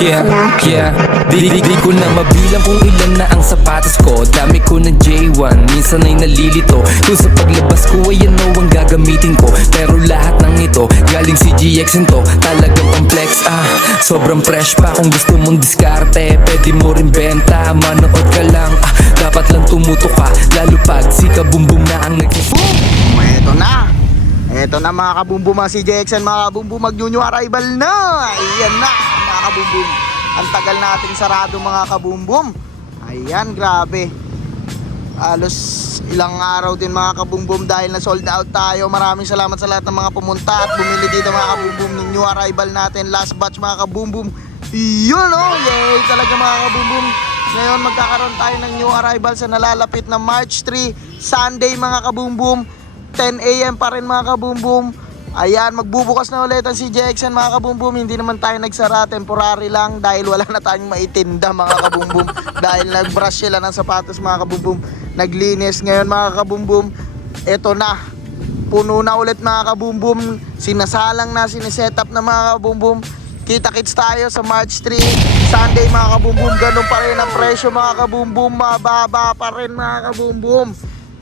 Yeah, yeah. Di ko na mabilang kung ilan na ang sapatos ko. Dami ko ng J1, minsan ay nalilito. Kung sa paglabas ko ay ano ang gagamitin ko. Pero lahat ng ito, galing si GXN to. Talagang pang-flex sobrang fresh pa. Kung gusto mong diskarte, pwede mo rin benta. Manood ka lang, dapat lang tumuto ka. Lalo pag si Kabumbum na ang Eto na mga kabumbum, mga CJXN, mga kabumbum, mag-new arrival na. Ayan na mga kabumbum. Ang tagal nating sarado mga kabumbum. Ayan, grabe. Halos ilang araw din mga kabumbum dahil na sold out tayo. Maraming salamat sa lahat ng mga pumunta at bumili dito mga kabumbum ng new arrival natin. Last batch mga kabumbum. Yun yay talaga mga kabumbum. Ngayon magkakaroon tayo ng new arrival sa nalalapit na March 3, Sunday mga kabumbum. 10 AM pa rin mga kabumbum. Ayan, magbubukas na ulit ang CJXN mga kabumbum. Hindi naman tayo nagsara, temporary lang dahil wala na tayong maitinda mga kabumbum. Dahil nag-brush sila ng sapatos mga kabumbum, naglinis. Ngayon mga kabumbum, eto na, puno na ulit mga kabumbum. Sinasalang na, sinisetup na mga kabumbum. Kita-kits tayo sa March 3 Sunday mga kabumbum. Ganun pa rin ang presyo mga kabumbum. Mababa pa rin mga kabumbum.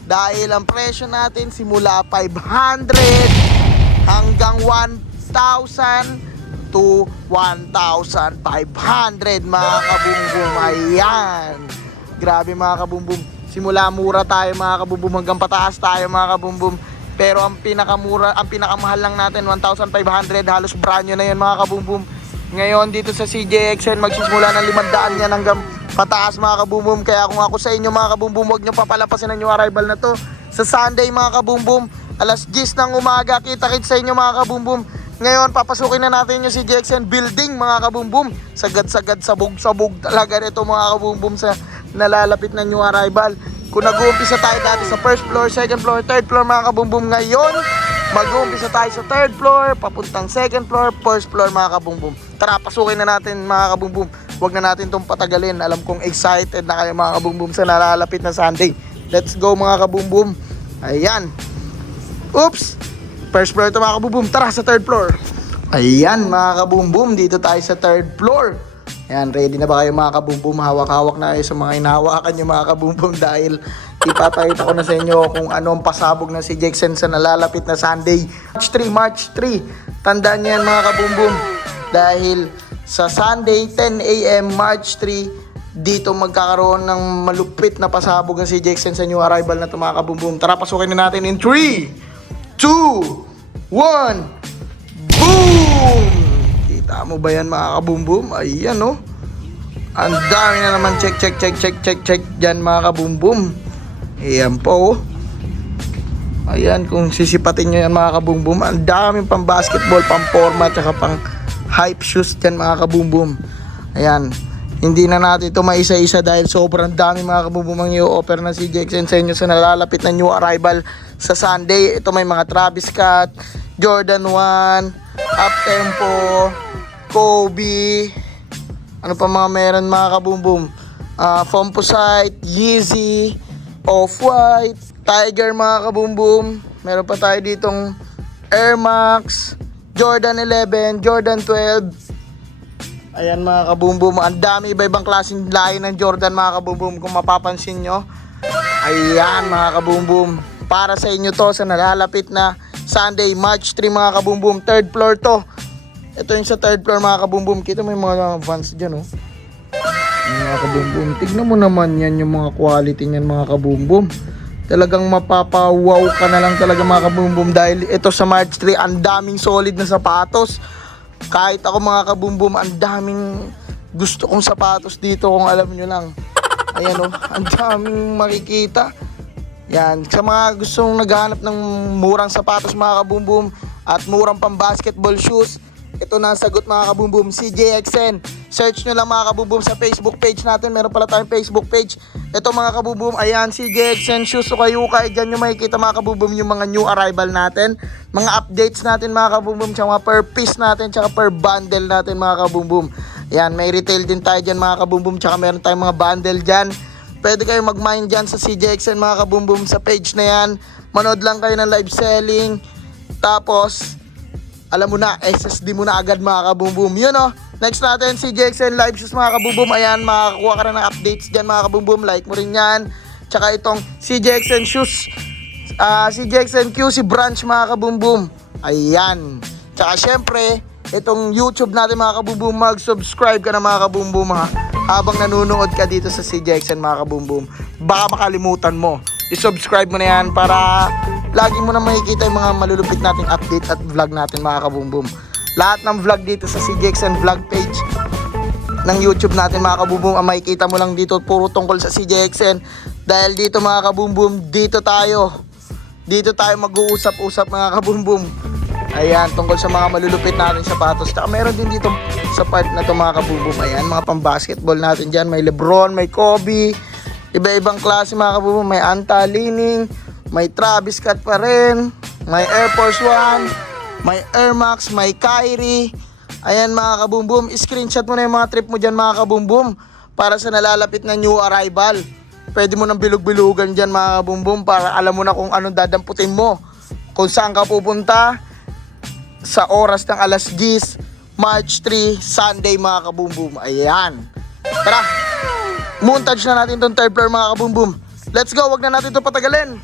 Dahil ang presyo natin simula 500 hanggang 1,000 to 1,500 mga kabumbum. Ayan. Grabe mga kabumbum. Simula mura tayo mga kabumbum hanggang pataas tayo mga kabumbum. Pero ang pinakamura, ang pinakamahal lang natin 1,500. Halos brand new na yun mga kabumbum. Ngayon dito sa CJXN magsisimula ng 500 yan hanggang pataas mga kabumbum. Kaya kung ako sa inyo mga kabumbum, huwag nyo papalapasin ang new arrival na to. Sa Sunday mga kabumbum, alas 10 ng umaga, kita-kits sa inyo mga kabumbum. Ngayon papasukin na natin yung CJXN building mga kabumbum. Sagad-sagad, sabog-sabog talaga nito mga kabumbum sa nalalapit na new arrival. Kung nag-uumpisa tayo dati sa first floor, second floor, third floor mga kabumbum, ngayon mag-uumpisa tayo sa third floor, papuntang second floor, first floor mga kabumbum. Tara, pasukin na natin mga kabumbum. Huwag na natin itong patagalin. Alam kong excited na kayo mga kabumbum sa nalalapit na Sunday. Let's go mga kabumbum. Ayan. Oops. First floor ito mga kabumbum. Tara sa third floor. Ayan mga kabumbum. Dito tayo sa third floor. Ayan. Ready na ba kayo mga kabumbum? Hawak-hawak na kayo sa mga inahawakan nyo mga kabumbum. Dahil ipapakita ko na sa inyo kung ano ang pasabog ng CJXN sa nalalapit na Sunday. March 3. Tandaan nyo yan mga kabumbum. Dahil sa Sunday, 10 AM, March 3, dito magkakaroon ng malupit na pasabog ng CJXN sa new arrival na ito mga kabumbum. Tara, pasukin na natin in 3, 2, 1, boom! Kita mo ba yan mga kabumbum? Ayan ang dami na naman check dyan mga kabumbum. Ayan po Ayan, kung sisipatin nyo yan mga kabumbum, ang daming pang basketball, pang format, tsaka pang hype shoes dyan mga kabumbum. Ayan, hindi na natin ito maisa-isa dahil sobrang dami mga kabumbum ang i-offer na CJXN sa inyo sa nalalapit na new arrival sa Sunday. Ito may mga Travis Scott, Jordan 1, Uptempo, Kobe, ano pa mga meron mga kabumbum, Fomposite, Yeezy, Off-White, Tiger mga kabumbum. Meron pa tayo ditong Air Max, Jordan 11, Jordan 12. Ayan mga kabumbum, ang dami iba-ibang klaseng lahi ng Jordan mga kabumbum kung mapapansin nyo. Ayan mga kabumbum, para sa inyo to sa nalalapit na Sunday, March 3 mga kabumbum. Third floor to. Ito yung sa third floor mga kabumbum. Kita mo yung mga Vans dyan mga kabumbum. Tignan mo naman yan yung mga quality niyan mga kabumbum. Talagang mapapawaw ka na lang talaga mga kabumbum dahil ito sa March 3 ang daming solid na sapatos. Kahit ako mga kabumbum, ang daming gusto kong sapatos dito kung alam nyo lang. Ayan ang daming makikita. Yan, sa mga gustong naghahanap ng murang sapatos mga kabumbum at murang pang basketball shoes, ito na ang sagot mga kabumbum, CJXN. Search nyo lang mga kabumbum sa Facebook page natin. Meron pala tayong Facebook page. Ito mga kabumbum, ayan, CJXN Shoes Ukay-Ukay. Diyan nyo makikita mga kabumbum yung mga new arrival natin, mga updates natin mga kabumbum, tsaka mga per piece natin, tsaka per bundle natin mga kabumbum. Ayan, may retail din tayo dyan mga kabumbum, tsaka meron tayong mga bundle dyan. Pwede kayo mag-mine dyan sa CJXN mga kabumbum sa page na yan. Manood lang kayo ng live selling. Tapos alam mo na, SSD mo na agad mga kabumbum. Yun Next natin, si JXN Live Shoes mga kabumbum. Ayan, makakuha ka na ng updates dyan mga kabumbum. Like mo rin yan. Tsaka itong si JXN Shoes, si JXN QC Branch mga kabumbum. Ayan. Tsaka syempre, itong YouTube natin mga kabumbum, mag-subscribe ka na mga kabumbum ha. Habang nanonood ka dito sa CJXN mga kabumbum, baka makalimutan mo. I-subscribe mo na yan para lagi mo na makikita yung mga malulupit nating update at vlog natin mga kabumbum. Lahat ng vlog dito sa CJXN vlog page ng YouTube natin mga kabumbum, ang makikita mo lang dito puro tungkol sa CJXN. Dahil dito mga kabumbum, dito tayo mag-uusap-usap mga kabumbum. Ayan, tungkol sa mga malulupit natin sapatos. Tsaka meron din dito sa part na to mga kabumbum. Ayan, mga pang-basketball natin dyan. May Lebron, may Kobe, iba-ibang klase mga kabumbum. May Anta Lining, may Travis Scott pa rin, may Air Force One, may Air Max, may Kyrie. Ayan mga kabumbum, screenshot mo na yung mga trip mo dyan mga kabumbum para sa nalalapit na new arrival. Pwede mo nang bilog-bilugan dyan mga kabumbum para alam mo na kung anong dadamputin mo, kung saan ka pupunta sa oras ng alas 10, March 3, Sunday mga kabumbum. Ayan. Tara, montage na natin itong third floor mga kabumbum. Let's go, wag na natin ito patagalin.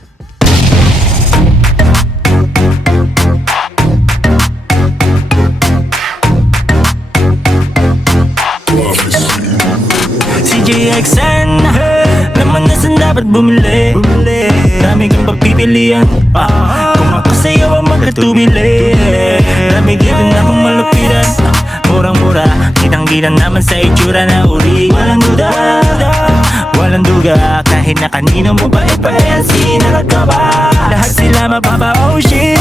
CJXN, naman na saan dapat bumili. Dami kang pagpipilian, kung ako sa'yo ang magkatubili. Dami kita na pang malupitan, murang-mura, kitang-kita naman sa itsura na uri. Walang duda, walang duga, kahit na kanino mo ba ipayansin na nagkaba. Lahat sila mapapa-oh shit,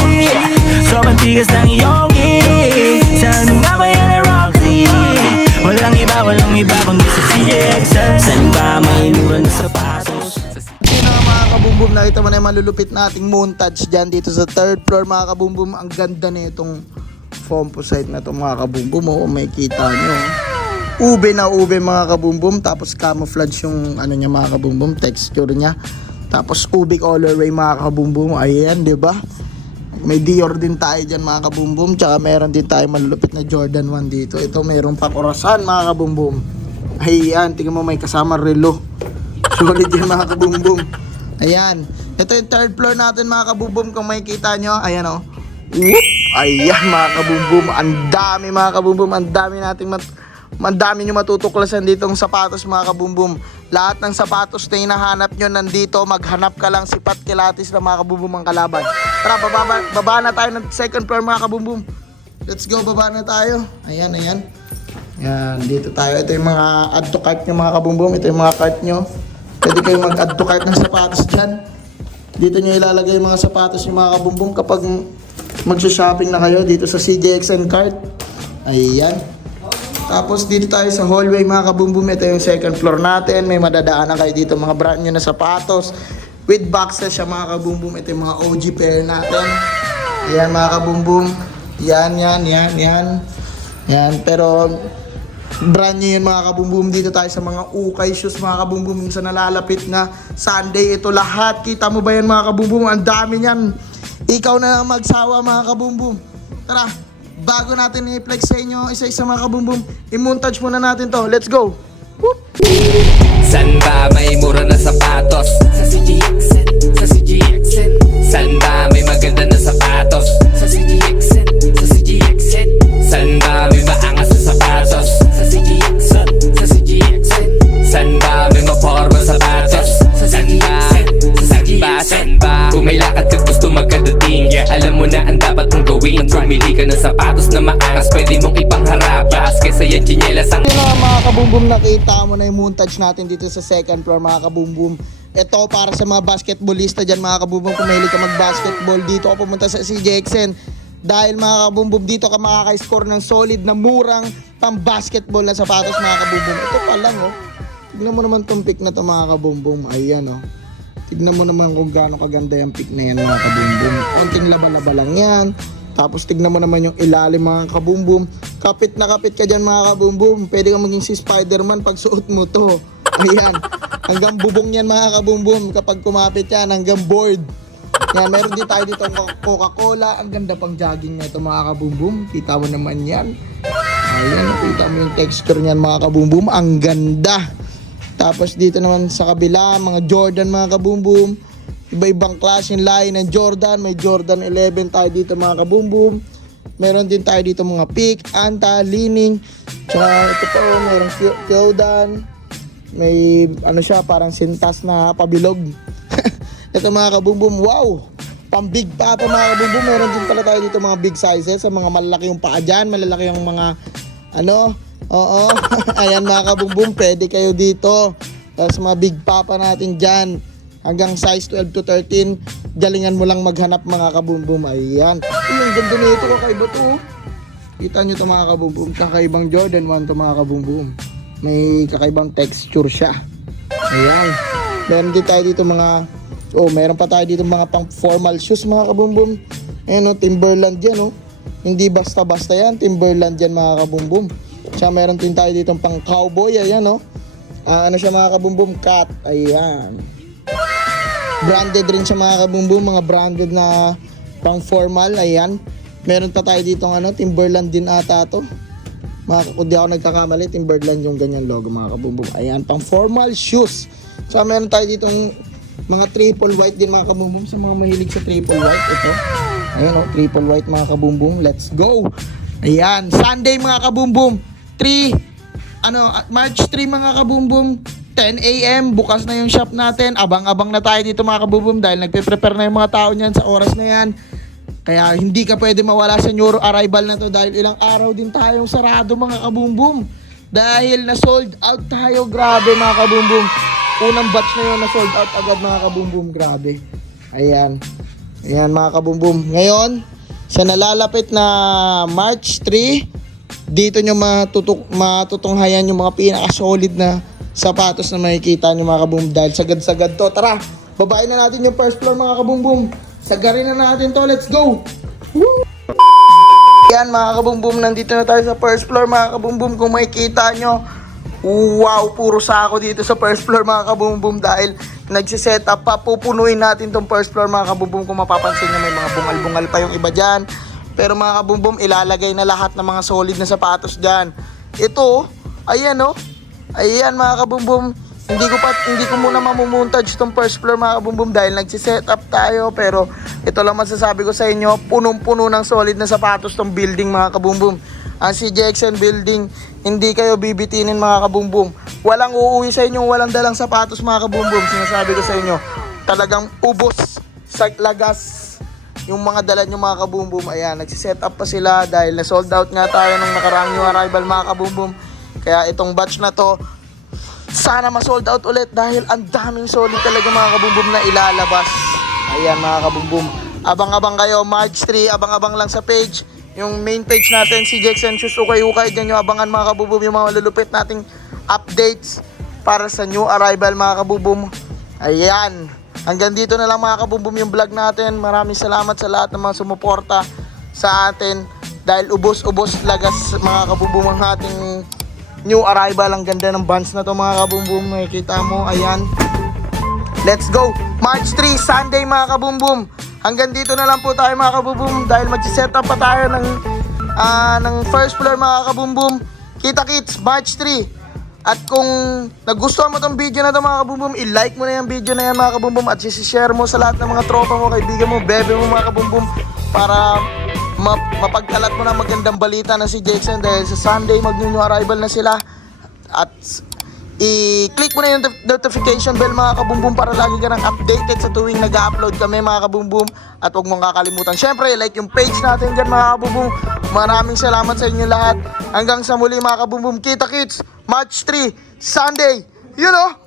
sobrang tigas ng iyong gig. Saan nga ba yan ay Roxy? Walang iba kundi sa CJXN. Saan ba may mura na sapatos? Yun na mga kabumbum, nakita mo na yung malulupit nating montage dyan dito sa third floor mga kabumbum. Ang ganda na itong composite na itong mga kabumbum. Oo, may kita nyo. Ube na ube mga kabumbum. Tapos camouflage yung ano niya mga kabumbum, texture niya. Tapos ube colorway mga kabumbum. Ayan, di ba? May Dior din tayo dyan mga kabumbum. Tsaka meron din tayo malulupit na Jordan 1 dito. Ito meron pang orasan mga kabumbum. Ayan, tingnan mo may kasama relo. Solid yan mga kabumbum. Ayan. Ito yung third floor natin mga kabumbum. Kung makikita nyo, ayan o. Whoop! Ayan mga kabumbum. Ang dami mga kabumbum. Ang dami nyo matutuklasan ditong sapatos mga kabumbum. Lahat ng sapatos na hinahanap nyo nandito. Maghanap ka lang, sipat kilatis na mga kabumbum ang kalaban. Tara, baba na tayo ng second floor mga kabumbum. Let's go, baba na tayo. Ayan, ayan. Yan, dito tayo. Ito yung mga add to cart nyo mga kabumbum. Ito yung mga cart nyo. Pwede kayo mag-add to cart ng sapatos dyan. Dito nyo ilalagay yung mga sapatos yung mga kabumbum kapag magsha-shopping na kayo dito sa CJXN cart. Ayan. Tapos dito tayo sa hallway mga kabumbum. Ito yung second floor natin. May madadaanan kayo dito mga brand nyo na sapatos with boxes siya mga kabumbum. Ito yung mga OG pair natin. Ayan mga kabumbum. Yan. Yan. Pero brand nyo yun mga kabumbum. Dito tayo sa mga ukay shoes mga kabumbum sa nalalapit na Sunday. Ito lahat. Kita mo ba yan mga kabumbum? Ang dami niyan. Ikaw na lang magsawa mga kabumbum. Tara, bago natin i-flex sa inyo isa-isa mga kabumbum, i-montage muna natin to. Let's go! Whoop! San ba may mura na sapatos? Sa CJXN, sa CJXN. San ba may maganda na sapatos? Sa CJXN, sa CJXN. San ba may maangas na sapatos? Sa CJXN, sa CJXN. San ba may maporma sapatos? Sa CJXN, sa CJXN. Kung may lakad ka gusto magkadating, alam mo na ang dapat mong gawin. Pumili ka ng sapatos na maangas, pwede mong ipangharabas kaysa yan tsinelas ang... Ito na mga kabumbum, nakita mo na yung montage natin dito sa second floor mga kabumbum. Ito para sa mga basketballista dyan mga kabumbum. Kung mahilig ka mag-basketball, dito ka pumunta sa CJXN. Dahil mga kabumbum, dito ka makaka-score ng solid na murang pang-basketball na sapatos mga kabumbum. Ito pa lang oh. Tignan mo naman tong pic na to mga kabumbum. Ayan oh. Tignan mo naman kung gaano kaganda yung pic na yan mga kabumbum. Konting laba-laba lang yan. Tapos tignan mo naman yung ilalim mga kabumbum. Kapit na kapit ka dyan mga kabumbum. Pwede kang maging si Spider-Man pag suot mo to. Ayan. Hanggang bubong yan mga kabumbum. Kapag kumapit yan, hanggang board. Yan, meron din tayo dito Coca-Cola. Ang ganda pang jogging na ito mga kabumbum. Kita mo naman yan. Ayan, nakita mo yung texture niyan mga kaboom-boom. Ang ganda. Tapos dito naman sa kabila, mga Jordan mga kaboom-boom. Iba-ibang klaseng line ng Jordan. May Jordan 11 tayo dito mga kaboom-boom. Meron din tayo dito mga Peak, Anta, Leaning. Tsaka ito po, merong Kyodan. May ano siya, parang sintas na pabilog. Ito mga kaboom-boom, wow! Pang big papa mga kaboom-boom. Meron din pala tayo dito mga big sizes. Sa mga malalaki yung paa dyan, malalaki yung mga ano, oo. Ayan mga kaboom-boom, pwede kayo dito. Tapos mga big papa natin dyan. Hanggang size 12 to 13, galingan mo lang maghanap mga kaboom-boom. Ayan. Ay, ang ganda nito, kakaiba to. Kita nyo to mga kaboom-boom. Kakaibang Jordan 1 to mga kaboom-boom. May kakaibang texture siya. Ayan. Meron din tayo dito mga, meron pa tayo dito mga pang formal shoes mga kaboom-boom. Ayan o, Timberland yan o. Hindi basta-basta yan, Timberland yan mga kaboom-boom. Tsaka meron din tayo dito pang cowboy. Ayan o. Ano siya mga kaboom-boom? Cat. Ayan. Branded rin siya mga kaboom-boom, mga branded na pang formal, ayan. Meron pa tayo dito ng Timberland din ata to. Kung di ako nagkakamali, Timberland yung ganyan logo mga kaboom-boom. Ayan, pang formal shoes. So meron tayo dito mga triple white din mga kaboom-boom. Sa mga mahilig sa triple white, ito. Ayan triple white mga kaboom-boom. Let's go! Ayan, Sunday mga kaboom-boom. March 3 mga kaboom-boom. 10 AM, bukas na yung shop natin. Abang-abang na tayo dito mga kaboom-boom dahil nagpe-prepare na yung mga tao niyan sa oras na yan. Kaya hindi ka pwede mawala sa new arrival na to dahil ilang araw din tayong sarado mga kaboom-boom. Dahil na sold out tayo, grabe mga kaboom-boom. Unang batch na yun na sold out agad mga kaboom-boom, grabe. Ayan. Ayan mga kaboom-boom. Ngayon, sa nalalapit na March 3, dito nyo matutunghayan yung mga pinaka-solid na sapatos na makikita nyo mga kaboom dahil sagad-sagad to. Tara, babain na natin yung first floor mga kaboom-boom. Sagarin na natin to, let's go! Woo! Yan mga kaboom-boom, nandito na tayo sa first floor mga kaboom-boom. Kung makikita nyo, wow, puro sako dito sa first floor mga kaboom-boom dahil nagsiset up pa. Pupunuin natin tong first floor mga kaboom-boom. Kung mapapansin nyo, may mga bungal-bungal pa yung iba dyan. Pero mga kaboom-boom, ilalagay na lahat ng mga solid na sapatos dyan. Ito, ayan o. Ayan mga kaboom-boom, hindi ko muna mamumontage itong first floor mga kaboom-boom dahil nagsiset up tayo. Pero ito lang masasabi ko sa inyo, punong-puno ng solid na sapatos tong building mga kaboom-boom. Ang CJXN building, hindi kayo bibitinin mga kaboom-boom. Walang uuwi sa inyo, walang dalang sapatos mga kaboom-boom. Sinasabi ko sa inyo, talagang ubos sa lagas yung mga dala nyo mga kaboom-boom. Ayan, nagsiset up pa sila dahil na sold out nga tayo nung nakaraang new arrival mga kaboom-boom. Kaya itong batch na to, sana ma-sold out ulit dahil ang daming solid talaga mga kaboom-boom na ilalabas. Ayan mga kaboom-boom. Abang-abang kayo, March 3, abang-abang lang sa page. Yung main page natin, si Jackson Shoes, ukay-ukay. Diyan yung abangan mga kaboom-boom, yung mga malulupit nating updates para sa new arrival mga kaboom-boom. Ayan. Hanggang dito na lang mga kaboom-boom yung vlog natin. Maraming salamat sa lahat ng mga sumuporta sa atin. Dahil ubos-ubos lagas mga kaboom-boom ang ating new arrival. Ang ganda ng bands na to mga kaboom-boom. Nakikita mo, ayan. Let's go! March 3, Sunday mga kaboom-boom. Hanggang dito na lang po tayo mga kaboom-boom dahil mag-set up pa tayo ng first floor mga kaboom-boom. Kita-kits, March 3. At kung nagustuhan mo tong video na to mga kaboom-boom, i-like mo na yung video na yan mga kaboom-boom at i-share mo sa lahat ng mga tropa mo, kaibigan mo, bebe mo mga kaboom-boom para mapagkalat mo na magandang balita na si Jackson dahil sa Sunday mag-new arrival na sila. At i-click mo na yung notification bell mga kaboom-boom para lagi ka nang updated sa tuwing nag-upload kami mga kaboom-boom. At huwag mong kakalimutan syempre like yung page natin dyan mga kaboom-boom. Maraming salamat sa inyo lahat. Hanggang sa muli mga kaboom-boom. Kita kits, March 3, Sunday. You know